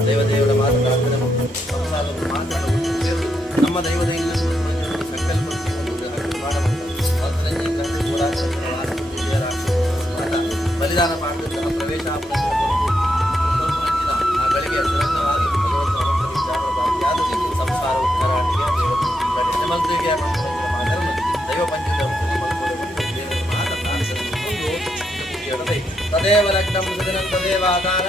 ದೇವದೇವರ ಮಾತು ಪ್ರಾರ್ಥನೆ ಸಂಸಾರವನ್ನು ಮಾತಾಡುವುದು ನಮ್ಮ ದೈವದ ಸಂಕಲ್ಪ ಬಲಿದಾನ ಮಾಡಿದಂತಹ ಪ್ರವೇಶ ಆ ಗಳಿಗೆ ಸುರಂಗವಾಗಿ ಸಂಸಾರ ಉತ್ತರಾಣಿಗೆ ಮಂತ್ರಿಗೆ ಮಾತನ್ನು ದೈವ ಪಂಚ ತದೇವ ಲಗ್ನಂ ಸುದಿನಂ ತದೇವ ಆಧಾರ